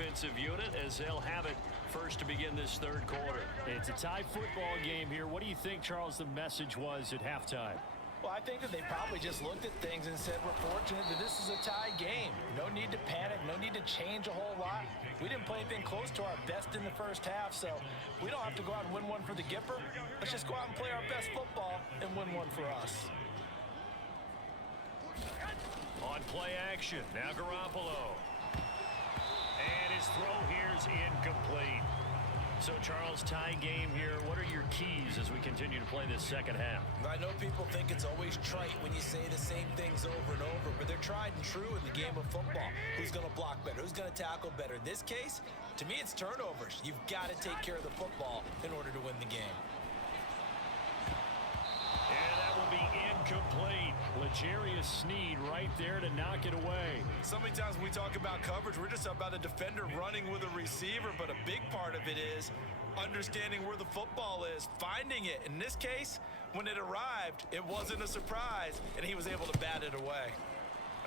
offensive unit as they'll have it first to begin this third quarter. It's a tie football game here. What do you think, Charles, the message was at halftime? Well, I think that they probably just looked at things and said, we're fortunate that this is a tie game. No need to panic, no need to change a whole lot. We didn't play anything close to our best in the first half, so we don't have to go out and win one for the Gipper. Let's just go out and play our best football and win one for us. On play action, now Garoppolo. And his throw here is incomplete. So, Charles, tie game here. What are your keys as we continue to play this second half? I know people think it's always trite when you say the same things over and over, but they're tried and true in the game of football. Who's going to block better? Who's going to tackle better? In this case, to me, it's turnovers. You've got to take care of the football in order to win the game. And that will be incomplete. L'Jarius Sneed right there to knock it away. So many times when we talk about coverage, we're just about a defender running with a receiver, but a big part of it is understanding where the football is, finding it. In this case, when it arrived, it wasn't a surprise, and he was able to bat it away.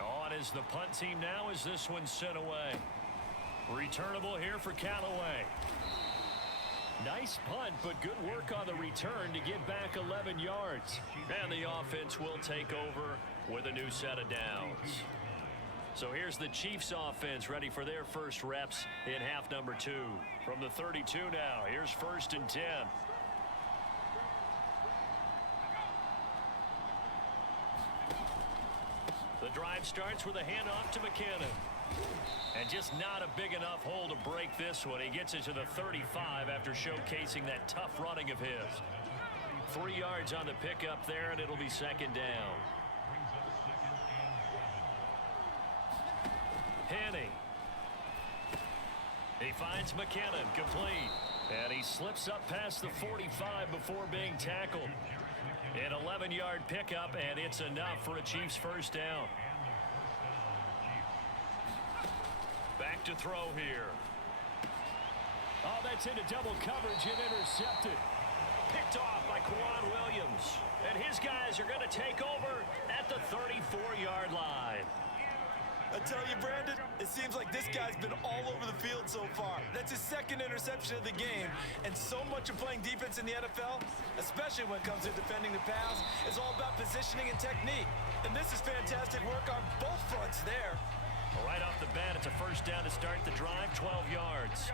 On is the punt team now as this one's sent away. Returnable here for Callaway. Nice punt, but good work on the return to get back 11 yards. And the offense will take over with a new set of downs. So here's the Chiefs offense ready for their first reps in half number 2. From the 32 now, here's 1st and 10. The drive starts with a handoff to McKinnon. And just not a big enough hole to break this one. He gets it to the 35 after showcasing that tough running of his. 3 yards on the pickup there, and it'll be second down. Henny. He finds McKinnon, complete. And he slips up past the 45 before being tackled. An 11-yard pickup, and it's enough for a Chiefs first down. Back to throw here. Oh, that's into double coverage and intercepted. Picked off by Quan Williams. And his guys are going to take over at the 34-yard line. I tell you, Brandon, it seems like this guy's been all over the field so far. That's his second interception of the game. And so much of playing defense in the NFL, especially when it comes to defending the pass, is all about positioning and technique. And this is fantastic work on both fronts there. Right off the bat, it's a first down to start the drive, 12 yards.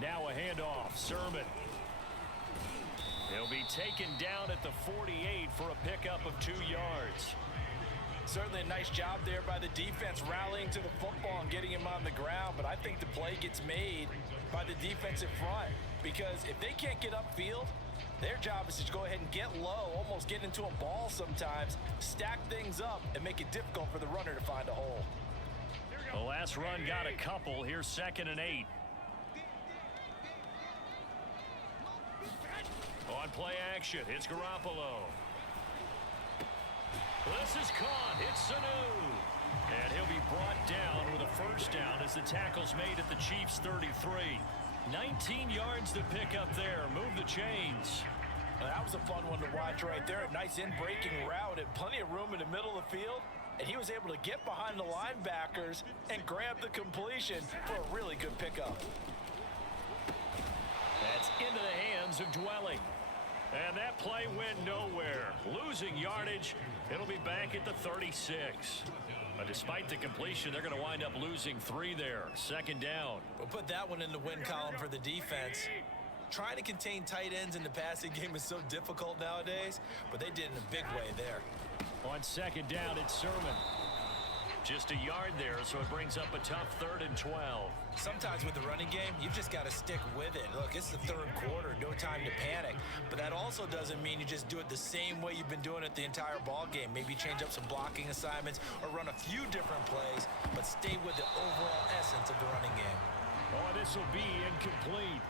Now a handoff, Sermon. He'll be taken down at the 48 for a pickup of 2 yards. Certainly a nice job there by the defense rallying to the football and getting him on the ground, but I think the play gets made by the defensive front because if they can't get upfield, their job is to go ahead and get low, almost get into a ball sometimes, stack things up, and make it difficult for the runner to find a hole. The last run got a couple. Here's 2nd and 8. On play action, it's Garoppolo. This is caught. It's Sanu. And he'll be brought down with a first down as the tackle's made at the Chiefs' 33. 19 yards to pick up there. Move the chains. That was a fun one to watch right there. A nice in-breaking route and plenty of room in the middle of the field. And he was able to get behind the linebackers and grab the completion for a really good pickup. That's into the hands of Dwelly. And that play went nowhere. Losing yardage. It'll be back at the 36. But despite the completion, they're going to wind up losing 3 there. 2nd down. We'll put that one in the win column for the defense. Trying to contain tight ends in the passing game is so difficult nowadays, but they did in a big way there. On 2nd down, it's Sermon. Just a yard there, so it brings up a tough 3rd and 12. Sometimes with the running game, you've just got to stick with it. Look, it's the 3rd quarter, no time to panic. But that also doesn't mean you just do it the same way you've been doing it the entire ball game. Maybe change up some blocking assignments or run a few different plays, but stay with the overall essence of the running game. Oh, this will be incomplete.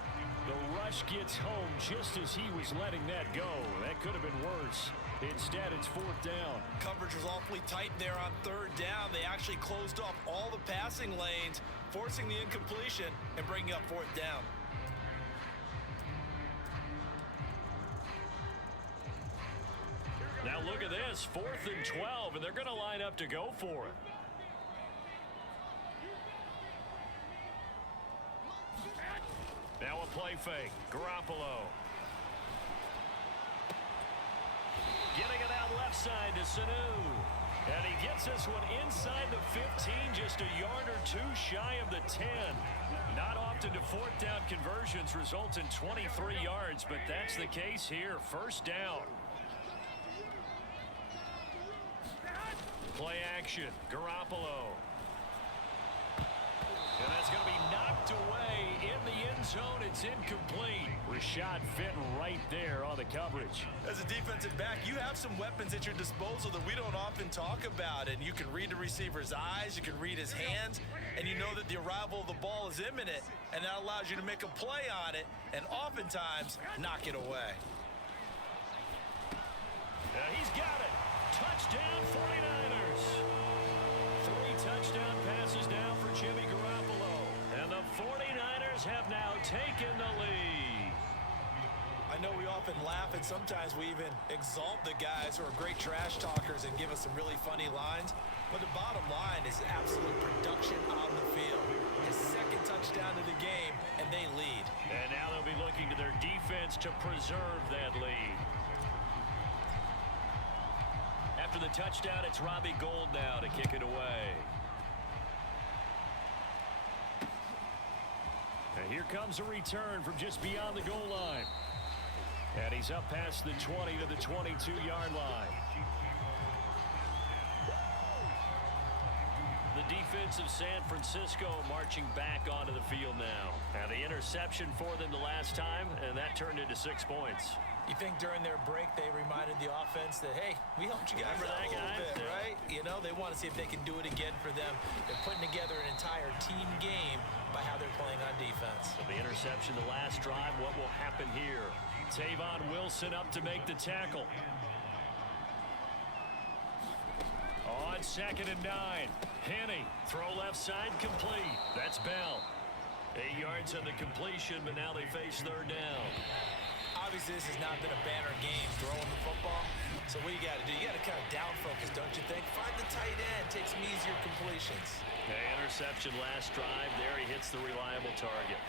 The rush gets home just as he was letting that go. That could have been worse. Instead, it's 4th down. Coverage was awfully tight there on 3rd down. They actually closed off all the passing lanes, forcing the incompletion and bringing up 4th down. Now look at this, 4th and 12, and they're going to line up to go for it. Now a play fake. Garoppolo. Getting it out left side to Sanu. And he gets this one inside the 15, just a yard or two shy of the 10. Not often do 4th down conversions result in 23 yards, but that's the case here. 1st down. Play action. Garoppolo. And that's going to be knocked away in the end zone. It's incomplete. Rashad fitting right there on the coverage. As a defensive back, you have some weapons at your disposal that we don't often talk about. And you can read the receiver's eyes, you can read his hands, and you know that the arrival of the ball is imminent. And that allows you to make a play on it and oftentimes knock it away. He's got it. Touchdown 49ers. 3 touchdown passes now for Jimmy Garoppolo. And the 49ers have now taken the lead. I know we often laugh and sometimes we even exalt the guys who are great trash talkers and give us some really funny lines. But the bottom line is absolute production on the field. His 2nd touchdown of the game, and they lead. And now they'll be looking to their defense to preserve that lead. After the touchdown, it's Robbie Gould now to kick it away. And here comes a return from just beyond the goal line. And he's up past the 20 to the 22-yard line. The defense of San Francisco marching back onto the field now. And the interception for them the last time, and that turned into 6 points. You think during their break they reminded the offense that, hey, we helped you guys out a little bit, right? You know, they want to see if they can do it again for them. They're putting together an entire team game by how they're playing on defense. So the interception the last drive, what will happen here? Tavon Wilson up to make the tackle. On 2nd and 9. Henney, throw left side complete. That's Bell. 8 yards on the completion, but now they face 3rd down. Obviously, this has not been a banner game throwing the football. So what you got to do, you got to kind of down focus, don't you think? Find the tight end, take some easier completions. Okay, interception last drive. There he hits the reliable target.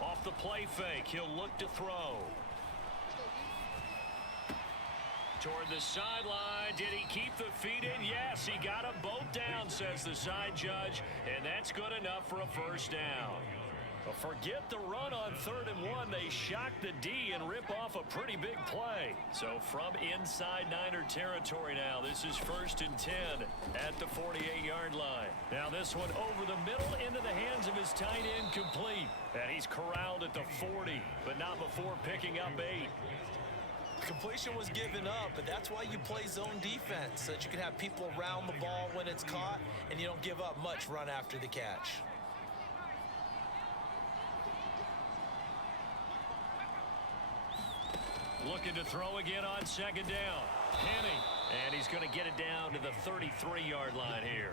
Off the play fake, he'll look to throw. Toward the sideline. Did he keep the feet in? Yes, he got them both down, says the side judge, and that's good enough for a 1st down. But forget the run on 3rd and 1. They shock the D and rip off a pretty big play. So from inside Niner territory now, this is 1st and 10 at the 48-yard line. Now this one over the middle into the hands of his tight end complete. And he's corralled at the 40, but not before picking up 8. Completion was given up, but that's why you play zone defense, so that you can have people around the ball when it's caught, and you don't give up much run after the catch. Looking to throw again on 2nd down. Henney, and he's going to get it down to the 33-yard line here.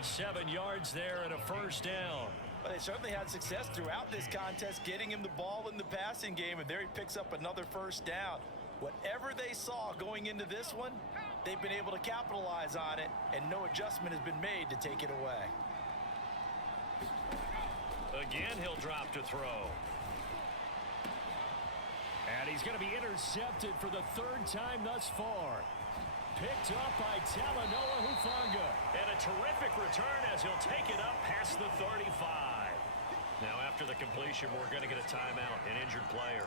7 yards there and a 1st down. But they certainly had success throughout this contest, getting him the ball in the passing game, and there he picks up another 1st down. Whatever they saw going into this one, they've been able to capitalize on it, and no adjustment has been made to take it away. Again, he'll drop to throw. And he's going to be intercepted for the 3rd time thus far. Picked up by Talanoa Hufanga. And a terrific return as he'll take it up past the 35. Now after the completion, we're going to get a timeout, an injured player.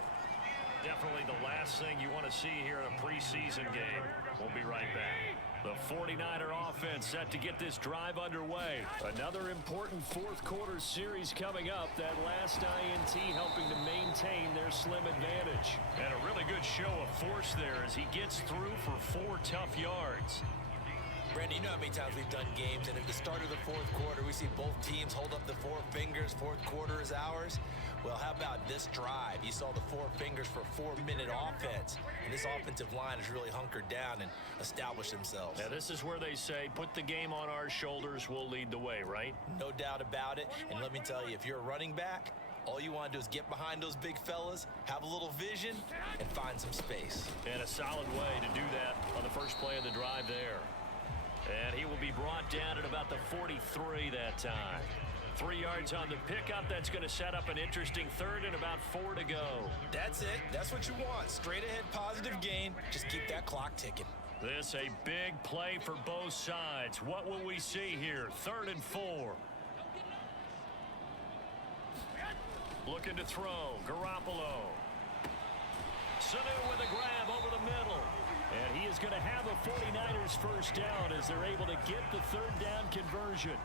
Definitely the last thing you want to see here in a preseason game. We'll be right back. The 49er offense set to get this drive underway. Another important 4th quarter series coming up. That last INT helping to maintain their slim advantage. And a really good show of force there as he gets through for 4 tough yards. Randy, you know how many times we've done games, and at the start of the 4th quarter, we see both teams hold up the 4 fingers. 4th quarter is ours. Well, how about this drive? You saw the 4 fingers for 4-minute offense, and this offensive line has really hunkered down and established themselves. Now, this is where they say, put the game on our shoulders, we'll lead the way, right? No doubt about it, and let me tell you, if you're a running back, All you want to do is get behind those big fellas, have a little vision, and find some space. And a solid way to do that on the first play of the drive there. And he will be brought down at about the 43 that time. 3 yards on the pickup. That's going to set up an interesting third and about 4 to go. That's it. That's what you want. Straight ahead positive gain. Just keep that clock ticking. This a big play for both sides. What will we see here? 3rd and 4. Looking to throw. Garoppolo. Sanu with a grab over the middle. And he is going to have a 49ers first down as they're able to get the 3rd down conversion.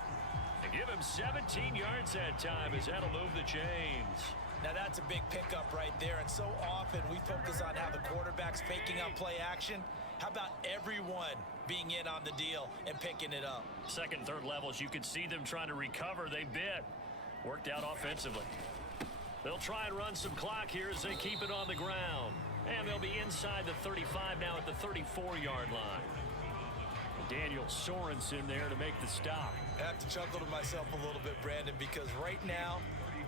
And give him 17 yards that time as that'll move the chains. Now that's a big pickup right there. And so often we focus on how the quarterback's faking out play action. How about everyone being in on the deal and picking it up? Second, third levels, you can see them trying to recover. They bit. Worked out offensively. They'll try and run some clock here as they keep it on the ground. And they'll be inside the 35 now at the 34-yard line. Daniel Sorensen there to make the stop. I have to chuckle to myself a little bit, Brandon, because right now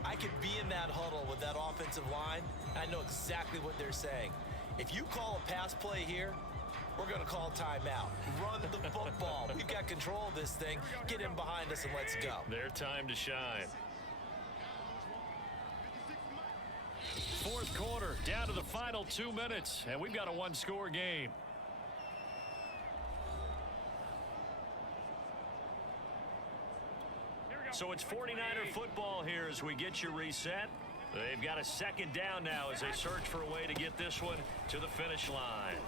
I could be in that huddle with that offensive line. I know exactly what they're saying. If you call a pass play here, we're going to call timeout. Run the football. We've got control of this thing. Get in behind us and let's go. Their time to shine. 4th quarter, down to the final 2 minutes, and we've got a one-score game. So it's 49er football here as we get you reset. They've got a 2nd down now as they search for a way to get this one to the finish line.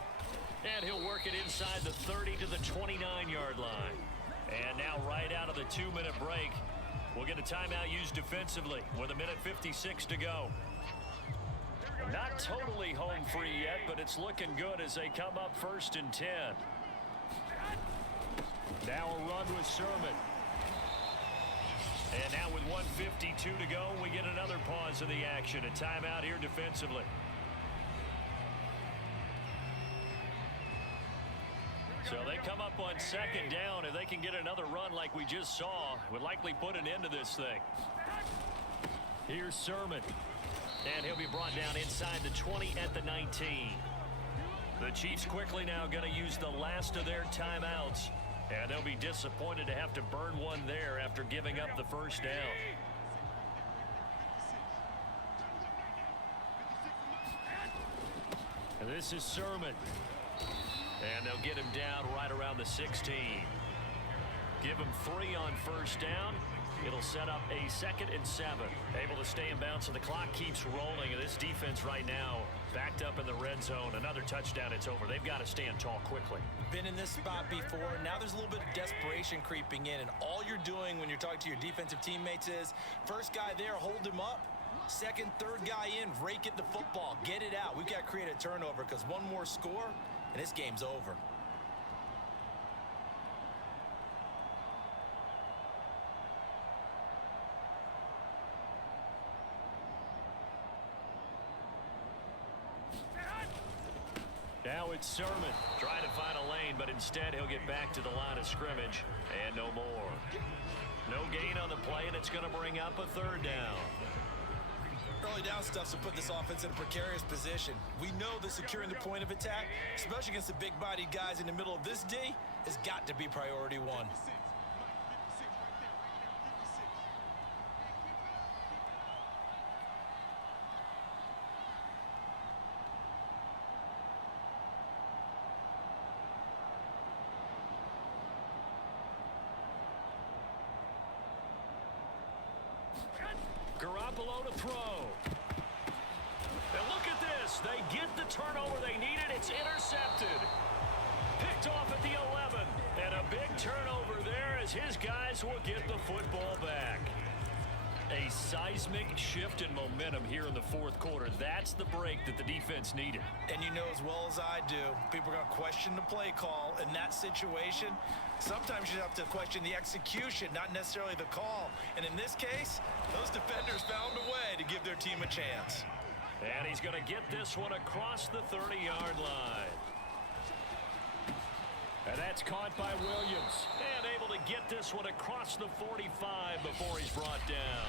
And he'll work it inside the 30 to the 29-yard line. And now right out of the 2-minute break, we'll get a timeout used defensively with 1:56 to go. Not totally home free yet, but it's looking good as they come up 1st and 10. Now a run with Sermon. And now with 1:52 to go, we get another pause of the action. A timeout here defensively. So they come up on 2nd down. If they can get another run like we just saw, would likely put an end to this thing. Here's Sermon. And he'll be brought down inside the 20 at the 19. The Chiefs quickly now going to use the last of their timeouts. And they'll be disappointed to have to burn one there after giving up the first down. And this is Sermon. And they'll get him down right around the 16. Give him 3 on first down. It'll set up a 2nd and 7. Able to stay in bounds, so the clock keeps rolling. And this defense right now backed up in the red zone. Another touchdown, it's over. They've got to stand tall quickly. Been in this spot before. Now there's a little bit of desperation creeping in. And all you're doing when you're talking to your defensive teammates is, first guy there, hold him up. 2nd, 3rd guy in, rake at the football. Get it out. We've got to create a turnover because one more score, and this game's over. Now it's Sermon trying to find a lane, but instead he'll get back to the line of scrimmage and no more. No gain on the play, and it's going to bring up a 3rd down. Early down stuff's to put this offense in a precarious position. We know that securing the point of attack, especially against the big-bodied guys in the middle of this D, has got to be priority 1. Garoppolo to throw. And look at this. They get the turnover they needed. It's intercepted. Picked off at the 11. And a big turnover there as his guys will get the football back. A seismic shift in momentum here in the 4th quarter. That's the break that the defense needed. And you know as well as I do, people are going to question the play call in that situation. Sometimes you have to question the execution, not necessarily the call. And in this case, those defenders found a way to give their team a chance. And he's going to get this one across the 30-yard line. And that's caught by Williams. And able to get this one across the 45 before he's brought down.